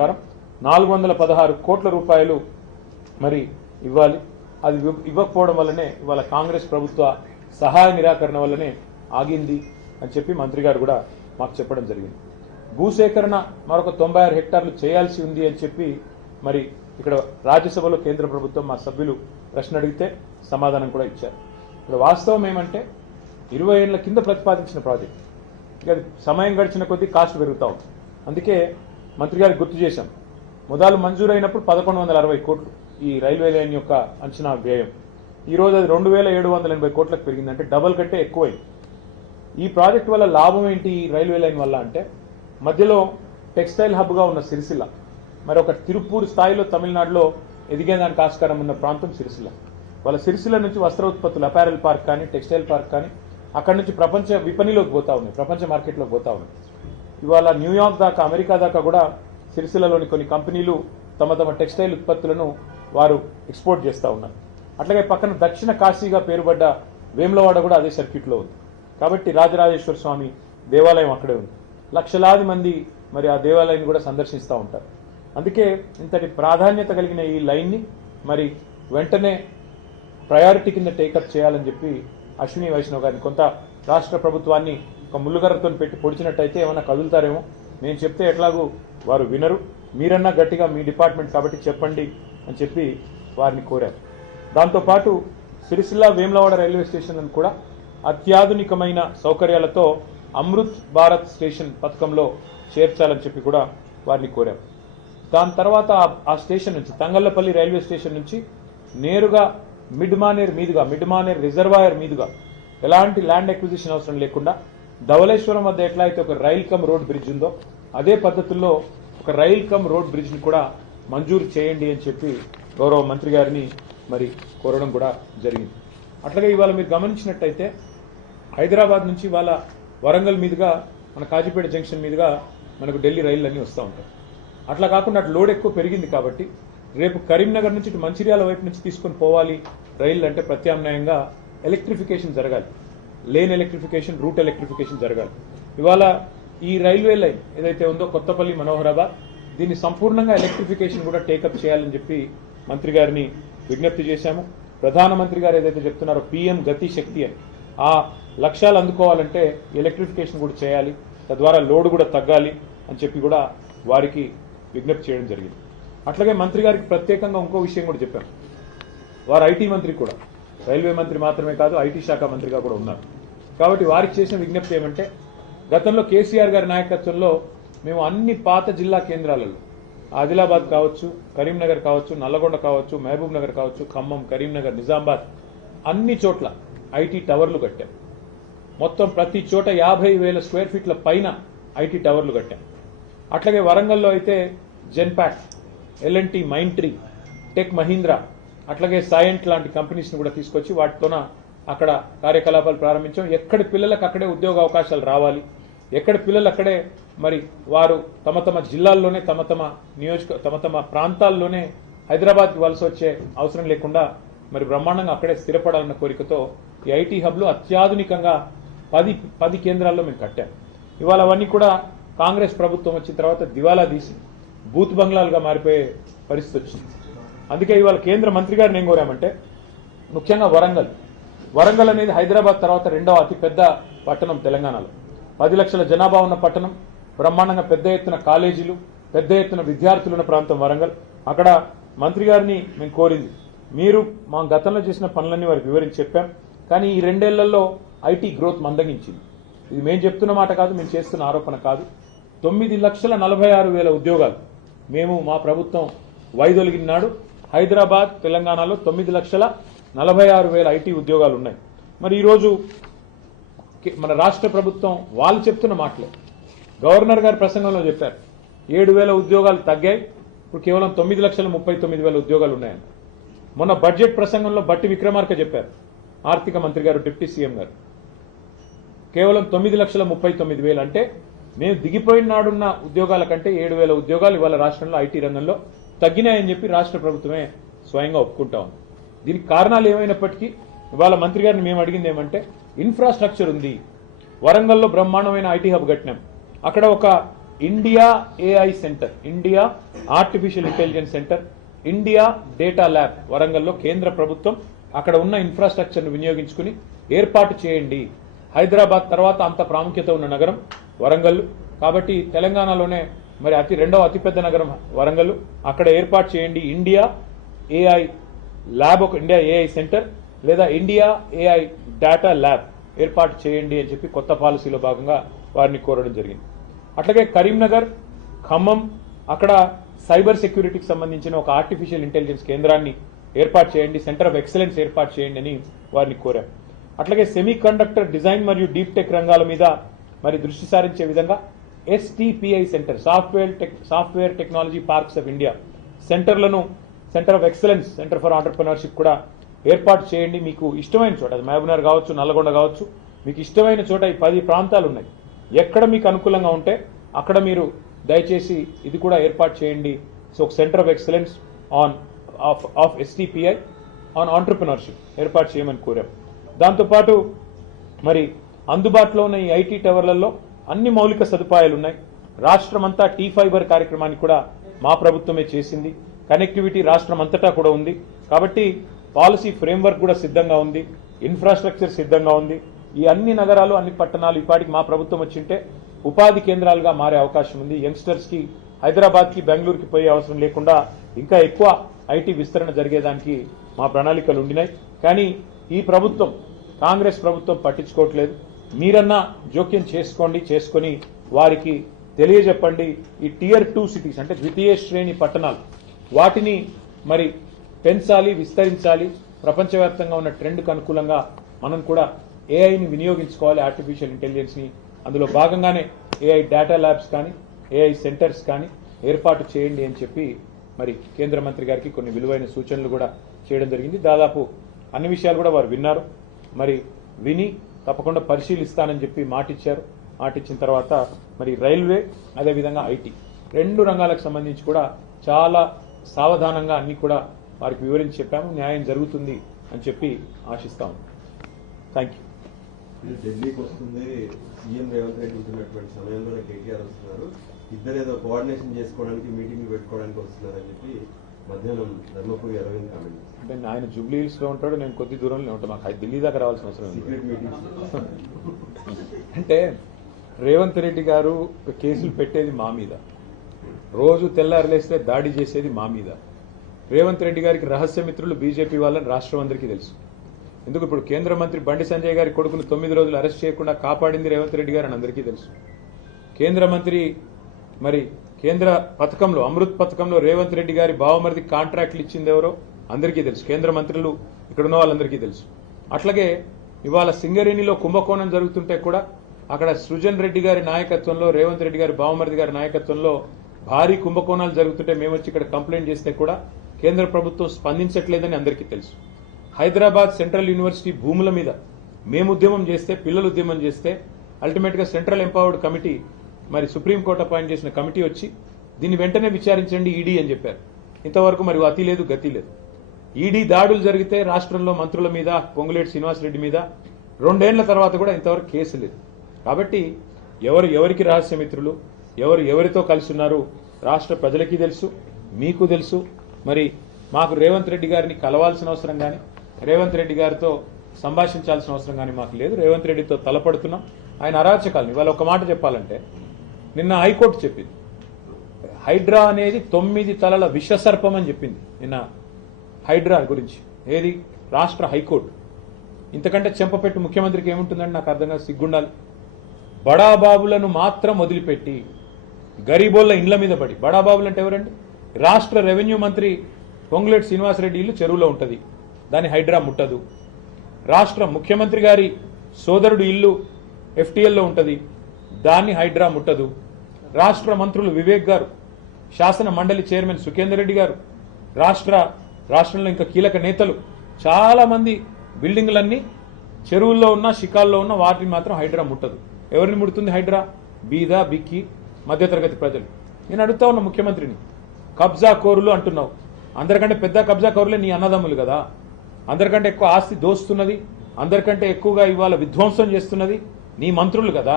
ప్రకారం 416 కోట్ల రూపాయలు మరి ఇవ్వాలి. అది ఇవ్వకపోవడం వల్లనే ఇవాళ కాంగ్రెస్ ప్రభుత్వ సహాయ నిరాకరణ వల్లనే ఆగింది అని చెప్పి మంత్రి గారు కూడా మాకు చెప్పడం జరిగింది. భూసేకరణ మరొక 96 హెక్టార్లు చేయాల్సి ఉంది అని చెప్పి మరి ఇక్కడ రాజ్యసభలో కేంద్ర ప్రభుత్వం మా సభ్యులు ప్రశ్న అడిగితే సమాధానం కూడా ఇచ్చారు. ఇక్కడ వాస్తవం ఏమంటే 20 ఏళ్ల కింద ప్రతిపాదించిన ప్రాజెక్ట్ ఇక సమయం గడిచిన కొద్దీ కాస్ట్ పెరుగుతా ఉంది. అందుకే మంత్రి గారికి గుర్తు చేశాం, మొదలు మంజూరైనప్పుడు 1160 కోట్లు ఈ రైల్వే లైన్ యొక్క అంచనా వ్యయం. ఈరోజు అది 2780 కోట్లకు పెరిగింది, అంటే డబల్ కంటే ఎక్కువైంది. ఈ ప్రాజెక్ట్ వల్ల లాభం ఏంటి ఈ రైల్వే లైన్ వల్ల అంటే, మధ్యలో టెక్స్టైల్ హబ్గా ఉన్న సిరిసిల్ల, మరి ఒక తిరుపూర్ స్థాయిలో తమిళనాడులో ఎదిగేదానికి ఆస్కారం ఉన్న ప్రాంతం సిరిసిల్ల. వాళ్ళ సిరిసిల్ల నుంచి వస్త్ర ఉత్పత్తులు అపారెల్ పార్క్ కానీ టెక్స్టైల్ పార్క్ కానీ అక్కడి నుంచి ప్రపంచ విపణిలోకి పోతా ఉన్నాయి, ప్రపంచ మార్కెట్లోకి పోతా ఉన్నాయి. ఇవాళ న్యూయార్క్ దాకా అమెరికా దాకా కూడా సిరిసిల్లలోని కొన్ని కంపెనీలు తమ తమ టెక్స్టైల్ ఉత్పత్తులను వారు ఎక్స్పోర్ట్ చేస్తూ ఉన్నారు. అట్లాగే పక్కన దక్షిణ కాశీగా పేరుపడ్డ వేములవాడ కూడా అదే సర్క్యూట్లో ఉంది. కాబట్టి రాజరాజేశ్వర స్వామి దేవాలయం అక్కడే ఉంది. లక్షలాది మంది మరి ఆ దేవాలయాన్ని కూడా సందర్శిస్తూ ఉంటారు. అందుకే ఇంతటి ప్రాధాన్యత కలిగిన ఈ లైన్ని మరి వెంటనే ప్రయారిటీ కింద టేకప్ చేయాలని చెప్పి అశ్విని వైష్ణవ్ గారిని కొంత రాష్ట్ర ప్రభుత్వాన్ని ఒక ముళ్ళుగర్రతో పెట్టి పొడిచినట్టయితే ఏమన్నా కదులుతారేమో. నేను చెప్తే ఎట్లాగూ వారు వినరు, మీరన్నా గట్టిగా మీ డిపార్ట్మెంట్ కాబట్టి చెప్పండి అని చెప్పి వారిని కోరారు. దాంతోపాటు సిరిసిల్ల వేములవాడ రైల్వే స్టేషన్ కూడా అత్యాధునికమైన సౌకర్యాలతో అమృత్ భారత్ స్టేషన్ పథకంలో చేర్చాలని చెప్పి కూడా వారిని కోరారు. దాని తర్వాత ఆ స్టేషన్ నుంచి తంగళ్లపల్లి రైల్వే స్టేషన్ నుంచి నేరుగా మిడ్ మానేర్ రిజర్వాయర్ మీదుగా ఎలాంటి ల్యాండ్ ఎక్విజిషన్ అవసరం లేకుండా ధవళేశ్వరం వద్ద ఎట్లా అయితే ఒక రైల్ కమ్ రోడ్ బ్రిడ్జ్ ఉందో అదే పద్ధతుల్లో ఒక రైల్ కమ్ రోడ్ బ్రిడ్జ్ని కూడా మంజూరు చేయండి అని చెప్పి గౌరవ మంత్రి గారిని మరి కోరడం కూడా జరిగింది. అట్లాగే ఇవాళ మీరు గమనించినట్టయితే హైదరాబాద్ నుంచి ఇవాళ వరంగల్ మీదుగా మన కాజీపేట జంక్షన్ మీదుగా మనకు ఢిల్లీ రైళ్లు అన్నీ వస్తూ ఉంటాయి. అట్లా కాకుండా అటు లోడ్ ఎక్కువ పెరిగింది కాబట్టి రేపు కరీంనగర్ నుంచి ఇటు మంచిర్యాల వైపు నుంచి తీసుకొని పోవాలి రైళ్లు అంటే ప్రత్యామ్నాయంగా ఎలక్ట్రిఫికేషన్ జరగాలి, లేన్ ఎలక్ట్రిఫికేషన్, రూట్ ఎలక్ట్రిఫికేషన్ జరగాలి. ఇవాళ ఈ రైల్వే లైన్ ఏదైతే ఉందో కొత్తపల్లి మనోహరాబాద్, దీన్ని సంపూర్ణంగా ఎలక్ట్రిఫికేషన్ కూడా టేకప్ చేయాలని చెప్పి మంత్రి గారిని విజ్ఞప్తి చేశాము. ప్రధానమంత్రి గారు ఏదైతే చెప్తున్నారో పీఎం గతి శక్తి అని, ఆ లక్ష్యాలు అందుకోవాలంటే ఎలక్ట్రిఫికేషన్ కూడా చేయాలి, తద్వారా లోడ్ కూడా తగ్గాలి అని చెప్పి కూడా వారికి విజ్ఞప్తి చేయడం జరిగింది. అట్లాగే మంత్రి గారికి ప్రత్యేకంగా ఇంకో విషయం కూడా చెప్పారు. వారు ఐటీ మంత్రి కూడా, రైల్వే మంత్రి మాత్రమే కాదు ఐటీ శాఖ మంత్రిగా కూడా ఉన్నారు. కాబట్టి వారికి చేసిన విజ్ఞప్తి ఏమంటే, గతంలో కేసీఆర్ గారి నాయకత్వంలో మేము అన్ని పాత జిల్లా కేంద్రాలలో ఆదిలాబాద్ కావచ్చు, కరీంనగర్ కావచ్చు, నల్లగొండ కావచ్చు, మహబూబ్ నగర్ కావచ్చు, ఖమ్మం, కరీంనగర్, నిజామాబాద్ అన్ని చోట్ల ఐటీ టవర్లు కట్టాం. మొత్తం ప్రతి చోట 50,000 స్క్వేర్ ఫీట్ల పైన ఐటీ టవర్లు కట్టాం. అట్లాగే వరంగల్లో అయితే Genpact, L N T, Mindtree, Tech Mahindra, అట్లాగే సాయంట్ లాంటి కంపెనీస్ని కూడా తీసుకొచ్చి వాటితోన అక్కడ కార్యకలాపాలు ప్రారంభించాం. ఎక్కడి పిల్లలకు అక్కడే ఉద్యోగ అవకాశాలు రావాలి, ఎక్కడి పిల్లలు అక్కడే మరి వారు తమ తమ జిల్లాల్లోనే తమ తమ ప్రాంతాల్లోనే హైదరాబాద్కి వలస వచ్చే అవసరం లేకుండా మరి బ్రహ్మాండంగా అక్కడే స్థిరపడాలన్న కోరికతో ఈ ఐటీ హబ్లు అత్యాధునికంగా 10 కేంద్రాల్లో మేము కట్టాం. ఇవాళ అవన్నీ కూడా కాంగ్రెస్ ప్రభుత్వం వచ్చిన తర్వాత దివాలా తీసి బూత్ బంగ్లాలుగా మారిపోయే పరిస్థితి వచ్చింది. అందుకే ఇవాళ కేంద్ర మంత్రి గారిని ఏం కోరామంటే, ముఖ్యంగా వరంగల్ అనేది హైదరాబాద్ తర్వాత 2వ అతిపెద్ద పట్టణం తెలంగాణలో, 10 లక్షల జనాభా ఉన్న పట్టణం, బ్రహ్మాండంగా పెద్ద ఎత్తున కాలేజీలు, పెద్ద ఎత్తున విద్యార్థులు ఉన్న ప్రాంతం వరంగల్. అక్కడ మంత్రి గారిని మేము కోరింది, మీరు మా గతంలో చేసిన పనులన్నీ వారికి వివరించి చెప్పాం, కానీ ఈ 2 ఏళ్లలో ఐటీ గ్రోత్ మందగించింది. ఇది మేము చెప్తున్న మాట కాదు, మేము చేస్తున్న ఆరోపణ కాదు. 9,46,000 ఉద్యోగాలు మేము మా ప్రభుత్వం వైదొలిగిన నాడు హైదరాబాద్, తెలంగాణలో 9,46,000 ఐటీ ఉద్యోగాలు ఉన్నాయి. మరి ఈరోజు మన రాష్ట్ర ప్రభుత్వం వాళ్ళు చెప్తున్న మాటలే, గవర్నర్ గారి ప్రసంగంలో చెప్పారు 7,000 ఉద్యోగాలు తగ్గాయి, ఇప్పుడు కేవలం 9,39,000 ఉద్యోగాలు ఉన్నాయని. మొన్న బడ్జెట్ ప్రసంగంలో బట్టి విక్రమార్క చెప్పారు, ఆర్థిక మంత్రి గారు, డిప్యూటీ సీఎం గారు, కేవలం 9,39,000 అంటే మేము దిగిపోయిన నాడున్న ఉద్యోగాల కంటే 7,000 ఉద్యోగాలు ఇవాళ రాష్ట్రంలో ఐటీ రంగంలో తగ్గినాయని చెప్పి రాష్ట్ర ప్రభుత్వమే స్వయంగా ఒప్పుకుంటా ఉంది. దీనికి కారణాలు ఏమైనప్పటికీ ఇవాళ మంత్రి గారిని మేము అడిగింది ఏమంటే, ఇన్ఫ్రాస్ట్రక్చర్ ఉంది, వరంగల్లో బ్రహ్మాండమైన ఐటీ హబ్ కట్టినాం, అక్కడ ఒక India AI center, India artificial intelligence centre, India data lab వరంగల్లో కేంద్ర ప్రభుత్వం అక్కడ ఉన్న ఇన్ఫ్రాస్ట్రక్చర్ను వినియోగించుకుని ఏర్పాటు చేయండి. హైదరాబాద్ తర్వాత అంత ప్రాముఖ్యత ఉన్న నగరం వరంగల్ కాబట్టి తెలంగాణలోనే మరి రెండవ అతిపెద్ద నగరం వరంగల్, అక్కడ ఏర్పాటు చేయండి ఇండియా ఏఐ ల్యాబ్, ఒక ఇండియా ఏఐ సెంటర్ లేదా ఇండియా ఏఐ డేటా ల్యాబ్ ఏర్పాటు చేయండి అని చెప్పి కొత్త పాలసీలో భాగంగా వారిని కోరడం జరిగింది. అట్లాగే కరీంనగర్, ఖమ్మం అక్కడ సైబర్ సెక్యూరిటీకి సంబంధించిన ఒక ఆర్టిఫిషియల్ ఇంటెలిజెన్స్ కేంద్రాన్ని ఏర్పాటు చేయండి, సెంటర్ ఆఫ్ ఎక్సలెన్స్ ఏర్పాటు చేయండి అని వారిని కోరాం. అట్లాగే సెమీ కండక్టర్ డిజైన్ మరియు డీప్ టెక్ రంగాల మీద మరి దృష్టి సారించే విధంగా STPI centre, software technology parks of India సెంటర్లను, centre of excellence, centre for entrepreneurship కూడా ఏర్పాటు చేయండి. మీకు ఇష్టమైన చోట, అది మహబూబ్నగర్ కావచ్చు, నల్లగొండ కావచ్చు, మీకు ఇష్టమైన చోట ఈ 10 ప్రాంతాలు ఉన్నాయి. ఎక్కడ మీకు అనుకూలంగా ఉంటే అక్కడ మీరు దయచేసి ఇది కూడా ఏర్పాటు చేయండి. So centre of excellence of STPI on entrepreneurship ఏర్పాటు చేయమని కోరాం. దాంతోపాటు మరి అందుబాటులో ఉన్న ఈ IT టవర్లలో అన్ని మౌలిక సదుపాయాలు ఉన్నాయి. రాష్ట్రమంతా T-Fiber కార్యక్రమాన్ని కూడా మా ప్రభుత్వమే చేసింది. కనెక్టివిటీ రాష్ట్రం అంతటా కూడా ఉంది. కాబట్టి పాలసీ ఫ్రేమ్వర్క్ కూడా సిద్ధంగా ఉంది, ఇన్ఫ్రాస్ట్రక్చర్ సిద్ధంగా ఉంది. ఈ అన్ని నగరాలు, అన్ని పట్టణాలు ఇప్పటికి మా ప్రభుత్వం వచ్చింటే ఉపాధి కేంద్రాలుగా మారే అవకాశం ఉంది. యంగ్స్టర్స్ కి హైదరాబాద్కి, బెంగళూరుకి పోయే అవసరం లేకుండా ఇంకా ఎక్కువ IT విస్తరణ జరిగేదానికి మా ప్రణాళికలు ఉండినాయి. కానీ ఈ ప్రభుత్వం, కాంగ్రెస్ ప్రభుత్వం పట్టించుకోవట్లేదు. మీరన్నా జోక్యం చేసుకొని వారికి తెలియజెప్పండి. ఈ Tier 2 సిటీస్ అంటే ద్వితీయ శ్రేణి పట్టణాలు, వాటిని మరి పెంచాలి, విస్తరించాలి. ప్రపంచవ్యాప్తంగా ఉన్న ట్రెండ్కు అనుకూలంగా మనం కూడా ఏఐని వినియోగించుకోవాలి, ఆర్టిఫిషియల్ ఇంటెలిజెన్స్ని. అందులో భాగంగానే ఏఐ డేటా ల్యాబ్స్ కానీ, ఏఐ సెంటర్స్ కానీ ఏర్పాటు చేయండి అని చెప్పి మరి కేంద్ర మంత్రి గారికి కొన్ని విలువైన సూచనలు కూడా చేయడం జరిగింది. దాదాపు అన్ని విషయాలు కూడా వారు విన్నారు. మరి విని తప్పకుండా పరిశీలిస్తానని చెప్పి మాటిచ్చారు. మాటిచ్చిన తర్వాత మరి రైల్వే, అదేవిధంగా IT 2 రంగాలకు సంబంధించి కూడా చాలా సావధానంగా అన్ని కూడా వారికి వివరించి చెప్పాము. న్యాయం జరుగుతుంది అని చెప్పి ఆశిస్తాము. Thank you. ఢిల్లీకి వస్తుంది సీఎం రేవంత్ రెడ్డి ఉంటున్నటువంటి సమయంలోనే కేటీఆర్ వస్తున్నారు. ఇద్దరు ఏదో కోఆర్డినేషన్ చేసుకోవడానికి, మీటింగ్ పెట్టుకోవడానికి వస్తున్నారని చెప్పి మధ్యాహ్నం ధర్మపురి అరవింద్ కామెంట్. అంటే ఆయన జూబ్లీ హిల్స్ లో ఉంటాడు, నేను కొద్ది దూరంలో ఉంటాను. మాకు ఢిల్లీ దాకా రావాల్సిన అవసరం సీక్రెట్ మీటింగ్. అంటే రేవంత్ రెడ్డి గారు కేసులు పెట్టేది మా మీద, రోజు తెల్లారలేస్తే దాడి చేసేది మా మీద. రేవంత్ రెడ్డి గారికి రహస్య మిత్రులు బీజేపీ వాళ్ళని రాష్ట్రం అందరికీ తెలుసు. ఎందుకు ఇప్పుడు కేంద్ర మంత్రి బండి సంజయ్ గారి కొడుకును 9 రోజులు అరెస్ట్ చేయకుండా కాపాడింది రేవంత్ రెడ్డి గారు అని అందరికీ తెలుసు. కేంద్ర మంత్రి మరి కేంద్ర పథకంలో, అమృత్ పథకంలో రేవంత్ రెడ్డి గారి బావమరిది కాంట్రాక్ట్లు ఇచ్చింది ఎవరో అందరికీ తెలుసు. కేంద్ర మంత్రులు ఇక్కడ ఉన్న వాళ్ళందరికీ తెలుసు. అట్లాగే ఇవాళ సింగరేణిలో కుంభకోణం జరుగుతుంటే కూడా అక్కడ సృజన్ రెడ్డి గారి నాయకత్వంలో, రేవంత్ రెడ్డి గారి బావమరిది గారి నాయకత్వంలో భారీ కుంభకోణాలు జరుగుతుంటే మేము వచ్చి ఇక్కడ కంప్లైంట్ చేస్తే కూడా కేంద్ర ప్రభుత్వం స్పందించట్లేదని అందరికీ తెలుసు. హైదరాబాద్ సెంట్రల్ యూనివర్సిటీ భూముల మీద మేము ఉద్యమం చేస్తే, పిల్లలు ఉద్యమం చేస్తే అల్టిమేట్ గా సెంట్రల్ ఎంపవర్డ్ కమిటీ, మరి సుప్రీంకోర్టు అపాయింట్ చేసిన కమిటీ వచ్చి దీన్ని వెంటనే విచారించండి ఈడీ అని చెప్పారు. ఇంతవరకు మరి అతి లేదు, గతి లేదు. ఈడీ దాడులు జరిగితే రాష్ట్రంలో మంత్రుల మీద, పొంగులేటి శ్రీనివాసరెడ్డి మీద 2 ఏళ్ల తర్వాత కూడా ఇంతవరకు కేసు లేదు. కాబట్టి ఎవరికి రహస్య మిత్రులు, ఎవరితో కలిసి ఉన్నారు రాష్ట్ర ప్రజలకి తెలుసు, మీకు తెలుసు. మరి మాకు రేవంత్ రెడ్డి గారిని కలవాల్సిన అవసరం కానీ, రేవంత్ రెడ్డి గారితో సంభాషించాల్సిన అవసరం కానీ మాకు లేదు. రేవంత్ రెడ్డితో తలపడుతున్నాం. ఆయన అరాచకాలని ఇవాళ ఒక మాట చెప్పాలంటే, నిన్న హైకోర్టు చెప్పింది హైడ్రా అనేది 9 తలల విషసర్పం అని చెప్పింది నిన్న హైడ్రా గురించి. ఏది? రాష్ట్ర హైకోర్టు. ఇంతకంటే చెంపపెట్టు ముఖ్యమంత్రికి ఏముంటుందని నాకు అర్థంగా సిగ్గుండాలి. బడాబాబులను మాత్రం వదిలిపెట్టి గరీబోళ్ల ఇండ్ల మీద పడి, బడాబాబులు అంటే ఎవరండి? రాష్ట్ర రెవెన్యూ మంత్రి పొంగులేటి శ్రీనివాసరెడ్డి ఇల్లు చెరువులో ఉంటుంది, దాన్ని హైడ్రా ముట్టదు. రాష్ట్ర ముఖ్యమంత్రి గారి సోదరుడు ఇల్లు FTLలో ఉంటుంది, దాన్ని హైడ్రా ముట్టదు. రాష్ట్ర మంత్రులు వివేక్ గారు, శాసన మండలి చైర్మన్ సుఖేందర్ రెడ్డి గారు, రాష్ట్రంలో ఇంకా కీలక నేతలు చాలా మంది బిల్డింగ్లన్నీ చెరువుల్లో ఉన్న, షికాల్లో ఉన్న వాటిని మాత్రం హైడ్రా ముట్టదు. ఎవరిని ముడుతుంది హైడ్రా? బీద, బిక్కి, మధ్యతరగతి ప్రజలు. నేను అడుగుతా ఉన్న ముఖ్యమంత్రిని, కబ్జా కోరులు అంటున్నావు, అందరికంటే పెద్ద కబ్జా కోరులే నీ అన్నదమ్ములు కదా. అందరికంటే ఎక్కువ ఆస్తి దోస్తున్నది, అందరికంటే ఎక్కువగా ఇవాళ విధ్వంసం చేస్తున్నది నీ మంత్రులు కదా.